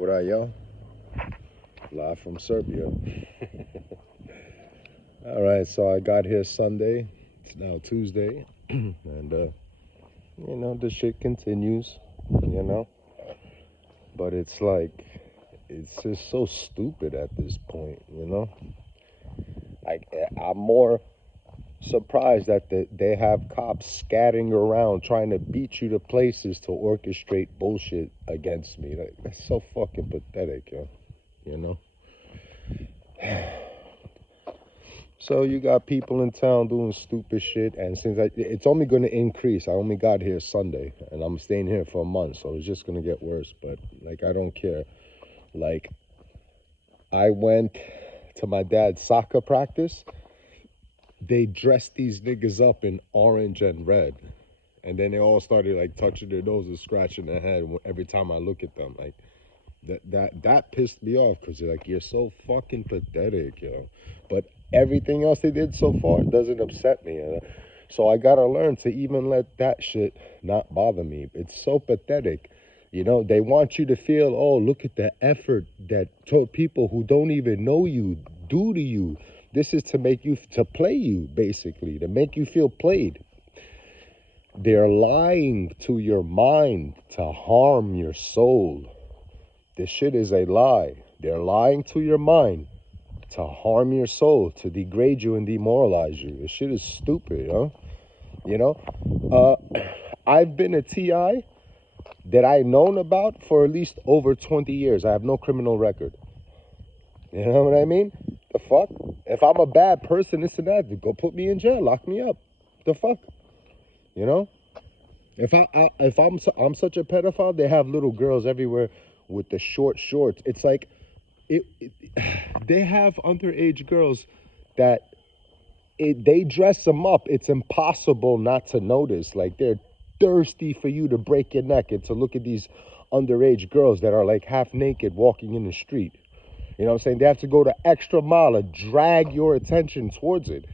What up, yo? Live from Serbia. All right, so I got here Sunday. It's now Tuesday, and the shit continues, you know. But it's like, it's just so stupid at this point, you know. Like I'm more surprised that they have cops scattering around trying to beat you to places to orchestrate bullshit against me. Like that's so fucking pathetic, yo. You know. So you got people in town doing stupid shit, and since it's only going to increase. I only got here Sunday, and I'm staying here for a month, so it's just going to get worse. But like, I don't care. Like, I went to my dad's soccer practice. They dressed these niggas up in orange and red, and then they all started like touching their noses, scratching their head every time I look at them. Like that pissed me off because like you're so fucking pathetic, yo. But everything else they did so far doesn't upset me. So I gotta learn to even let that shit not bother me. It's so pathetic. You know, they want you to feel, oh, look at the effort that people who don't even know you do to you. This is to make you, to play you, basically, to make you feel played. They're lying to your mind to harm your soul. This shit is a lie. They're lying to your mind to harm your soul, to degrade you and demoralize you. This shit is stupid, huh? You know? I've been a TI that I known about for at least over 20 years. I have no criminal record. You know what I mean? The fuck? If I'm a bad person, this and that, go put me in jail, lock me up. The fuck? You know? If I'm such a pedophile, they have little girls everywhere with the short shorts. It's like they have underage girls that they dress them up. It's impossible not to notice. Like they're thirsty for you to break your neck and to look at these underage girls that are like half naked walking in the street. You know what I'm saying? They have to go the extra mile to drag your attention towards it.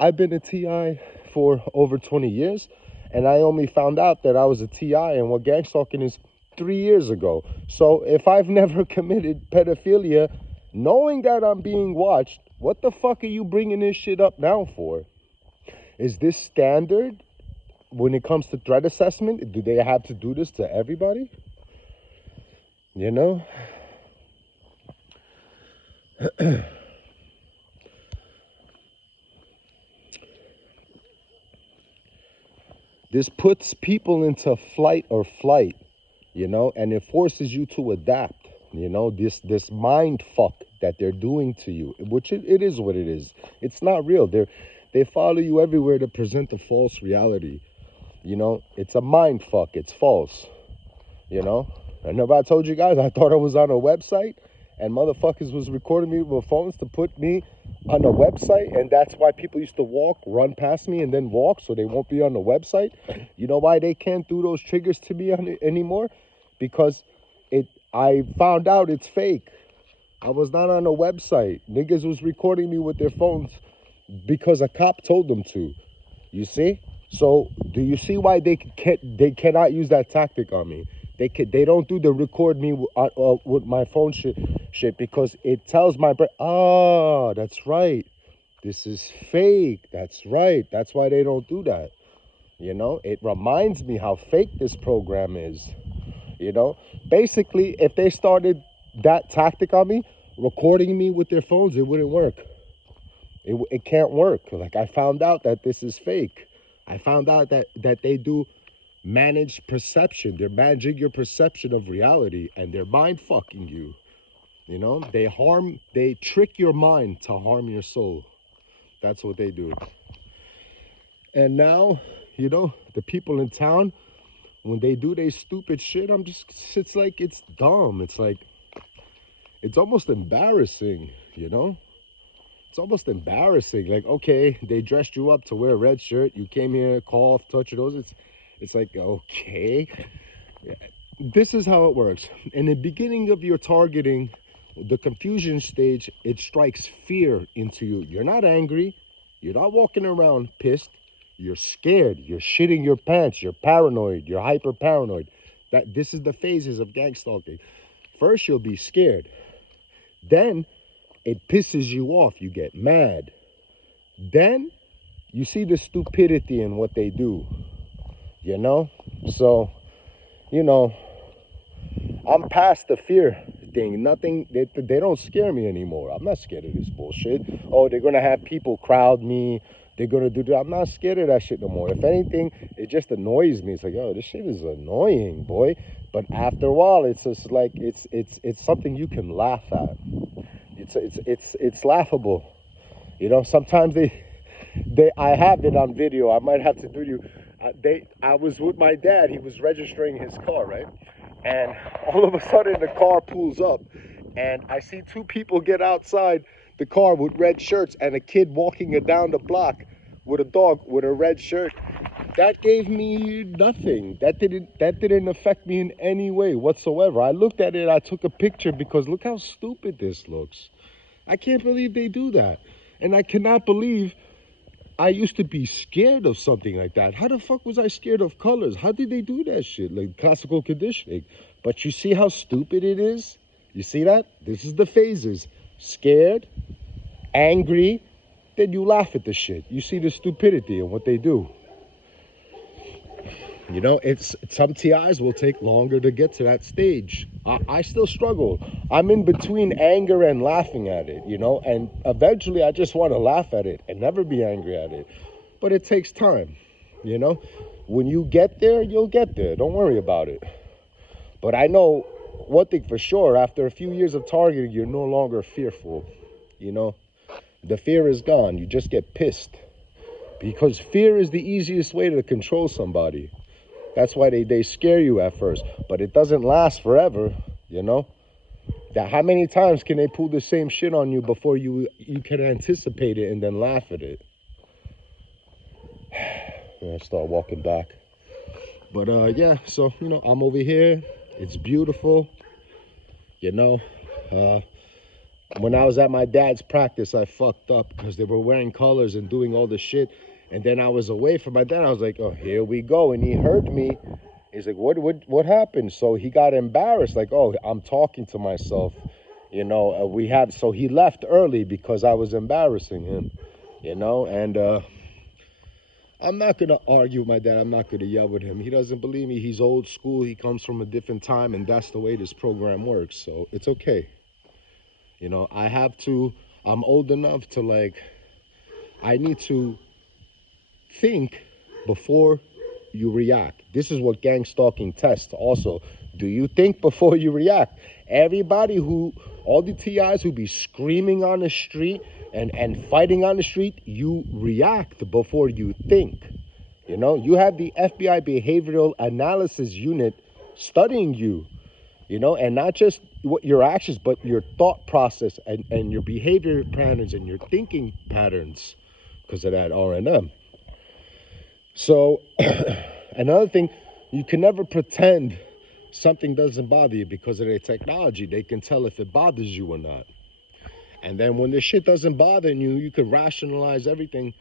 I've been a TI for over 20 years, and I only found out that I was a TI and what gang stalking is 3 years ago. So if I've never committed pedophilia, knowing that I'm being watched, what the fuck are you bringing this shit up now for? Is this standard when it comes to threat assessment? Do they have to do this to everybody? You know? This puts people into flight or flight, you know, and it forces you to adapt, you know, this mind fuck that they're doing to you, which it is what it is. It's not real. They follow you everywhere to present a false reality. You know, it's a mind fuck. It's false. You know, I remember I told you guys I thought I was on a website and motherfuckers was recording me with phones to put me on a website, and that's why people used to run past me and then walk so they won't be on the website. You know why they can't do those triggers to me anymore? Because I found out it's fake. I was not on a website. Niggas was recording me with their phones because a cop told them to. You see? So do you see why they cannot use that tactic on me? They don't do the record me with my phone shit because it tells my brain, oh, that's right. This is fake. That's right. That's why they don't do that. You know, it reminds me how fake this program is. You know, basically, if they started that tactic on me, recording me with their phones, it wouldn't work. It can't work. Like I found out that this is fake. I found out that they do managed perception. They're managing your perception of reality, and they're mind fucking you. You know, they trick your mind to harm your soul. That's what they do. And now, you know, the people in town, when they do their stupid shit, it's like, it's dumb. It's like, it's almost embarrassing, you know? It's almost embarrassing. Like, okay, they dressed you up to wear a red shirt. You came here, cough, touch your nose. It's like, okay. This is how it works. In the beginning of your targeting, the confusion stage, it strikes fear into you. You're not angry. You're not walking around pissed. You're scared. You're shitting your pants. You're paranoid. You're hyper paranoid. This is the phases of gang stalking. first you'll be scared. Then it pisses you off. You get mad. Then you see the stupidity in what they do, you know? So, you know, I'm past the fear thing. Nothing, they don't scare me anymore. I'm not scared of this bullshit. Oh, they're going to have people crowd me. They're going to do that. I'm not scared of that shit no more. If anything, it just annoys me. It's like, oh, this shit is annoying, boy. But after a while, it's just like, it's something you can laugh at. It's laughable. You know, sometimes I have it on video. I might have to do you. I was with my dad. He was registering his car, right? And all of a sudden the car pulls up and I see two people get outside the car with red shirts and a kid walking it down the block with a dog with a red shirt. That gave me nothing. That didn't affect me in any way whatsoever. I looked at it, I took a picture because look how stupid this looks. I can't believe they do that. And I cannot believe I used to be scared of something like that. How the fuck was I scared of colors? How did they do that shit? Like classical conditioning. But you see how stupid it is? You see that? This is the phases. Scared, angry, then you laugh at the shit. You see the stupidity in what they do. You know, some TIs will take longer to get to that stage. I still struggle. I'm in between anger and laughing at it, you know, and eventually I just want to laugh at it and never be angry at it. But it takes time, you know. When you get there, you'll get there. Don't worry about it. But I know one thing for sure, after a few years of targeting, you're no longer fearful, you know. The fear is gone. You just get pissed. Because fear is the easiest way to control somebody. That's why they scare you at first, but it doesn't last forever, you know? That how many times can they pull the same shit on you before you can anticipate it and then laugh at it? I start walking back. But yeah, so, you know, I'm over here. It's beautiful, you know? When I was at my dad's practice, I fucked up because they were wearing colors and doing all this shit. And then I was away from my dad. I was like, oh, here we go. And he heard me. He's like, what happened? So he got embarrassed. Like, oh, I'm talking to myself. You know, so he left early because I was embarrassing him, you know. And I'm not going to argue with my dad. I'm not going to yell with him. He doesn't believe me. He's old school. He comes from a different time. And that's the way this program works. So it's okay. You know, I'm old enough to, like, I need to think before you react. This is what gang stalking tests also. Do you think before you react? All the TIs who be screaming on the street and fighting on the street, you react before you think. You know, you have the FBI Behavioral Analysis Unit studying you, you know, and not just what your actions, but your thought process and your behavior patterns and your thinking patterns because of that R&M. So another thing, you can never pretend something doesn't bother you because of their technology. They can tell if it bothers you or not. And then when this shit doesn't bother you, you can rationalize everything.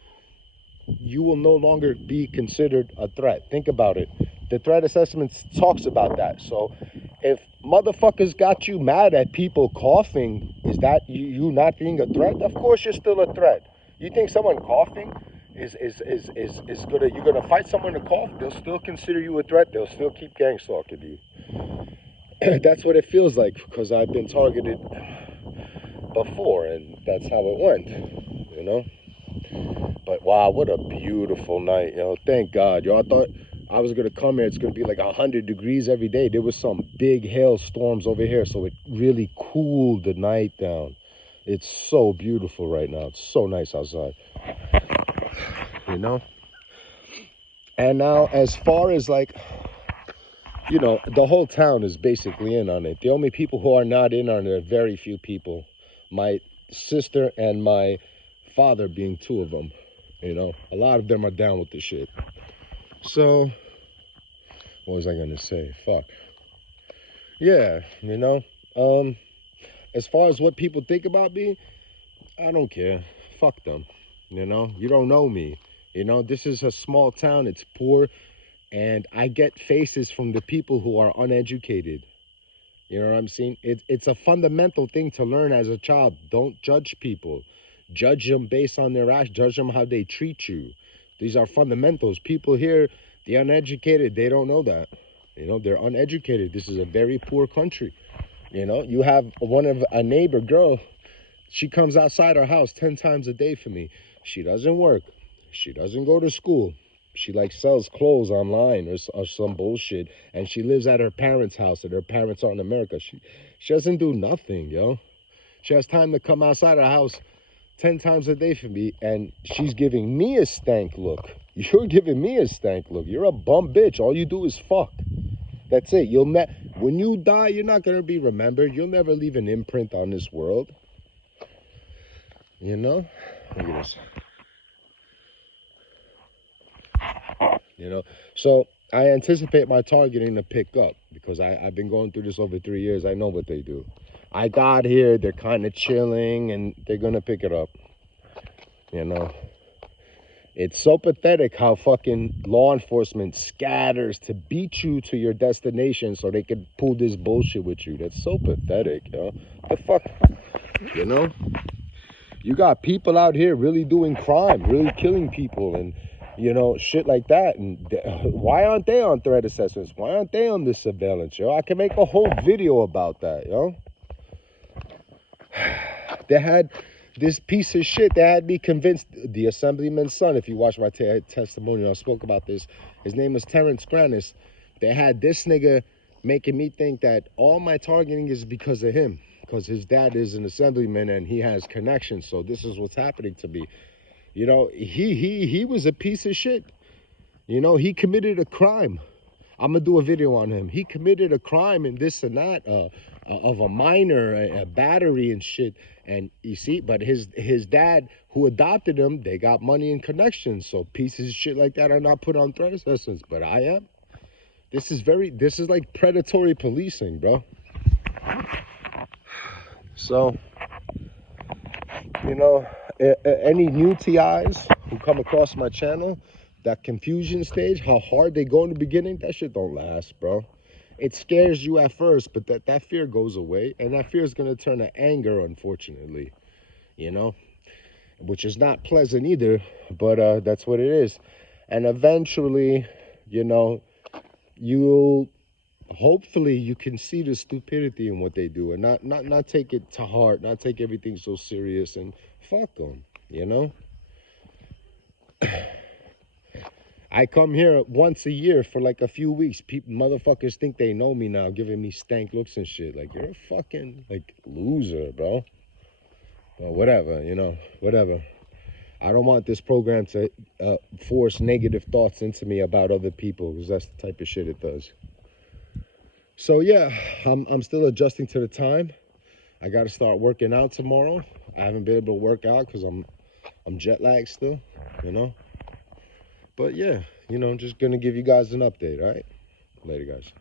You will no longer be considered a threat. Think about it. The threat assessment talks about that. So if motherfuckers got you mad at people coughing, is that you not being a threat? Of course you're still a threat. You think someone coughing is you're gonna fight someone to cough? They'll still consider you a threat. They'll still keep gang stalking you. That's what it feels like because I've been targeted before, and that's how it went, you know. But wow, what a beautiful night, yo. Thank God, yo. I thought I was gonna come here. It's gonna be like 100 degrees every day. There was some big hailstorms over here, so it really cooled the night down. It's so beautiful right now. It's so nice outside, you know. And now, as far as like, you know, the whole town is basically in on it. The only people who are not in on it are very few people. My sister and my father being two of them, you know. A lot of them are down with the shit. So, what was I gonna say? Fuck. Yeah, you know. As far as what people think about me, I don't care. Fuck them. You know, you don't know me. You know, this is a small town. It's poor. And I get faces from the people who are uneducated. You know what I'm saying? It's a fundamental thing to learn as a child. Don't judge people. Judge them based on their actions. Judge them how they treat you. These are fundamentals. People here, the uneducated, they don't know that. You know, they're uneducated. This is a very poor country. You know, you have one of a neighbor girl. She comes outside her house 10 times a day for me. She doesn't work. She doesn't go to school. She like sells clothes online or some bullshit. And she lives at her parents' house and her parents are in America. She doesn't do nothing, yo. She has time to come outside her house 10 times a day for me. And she's giving me a stank look. You're giving me a stank look. You're a bum bitch. All you do is fuck. That's it. When you die, you're not going to be remembered. You'll never leave an imprint on this world. You know? Look at this. You know? So I anticipate my targeting to pick up because I've been going through this over 3 years. I know what they do. I got here, they're kind of chilling, and they're going to pick it up. You know? It's so pathetic how fucking law enforcement scatters to beat you to your destination so they can pull this bullshit with you. That's so pathetic, yo. The fuck? You know? You got people out here really doing crime, really killing people and, you know, shit like that. And why aren't they on threat assessments? Why aren't they on this surveillance, yo? I can make a whole video about that, yo. They had this piece of shit that had me convinced, the assemblyman's son, if you watch my testimonial, I spoke about this. His name was Terrence Granis. They had this nigga making me think that all my targeting is because of him. Because his dad is an assemblyman and he has connections. So this is what's happening to me. You know, he was a piece of shit. You know, he committed a crime. I'm going to do a video on him. He committed a crime and this and that of a minor, a battery and shit. And you see, but his dad who adopted him, they got money and connections. So pieces of shit like that are not put on threat assessments. But I am. This is like predatory policing, bro. So, you know, any new TIs who come across my channel, that confusion stage, how hard they go in the beginning, that shit don't last, bro. It scares you at first, but that fear goes away. And that fear is going to turn to anger, unfortunately, you know, which is not pleasant either, but that's what it is. And eventually, you know, hopefully you can see the stupidity in what they do and not take it to heart, not take everything so serious and fuck them, you know. I come here once a year for like a few weeks. Motherfuckers think they know me now, giving me stank looks and shit. Like, you're a fucking, like, loser, bro. Well, whatever, you know, whatever. I don't want this program to force negative thoughts into me about other people because that's the type of shit it does. So yeah, I'm still adjusting to the time. I got to start working out tomorrow. I haven't been able to work out because I'm jet lagged still, you know. But yeah, you know, I'm just gonna give you guys an update. All right, later, guys.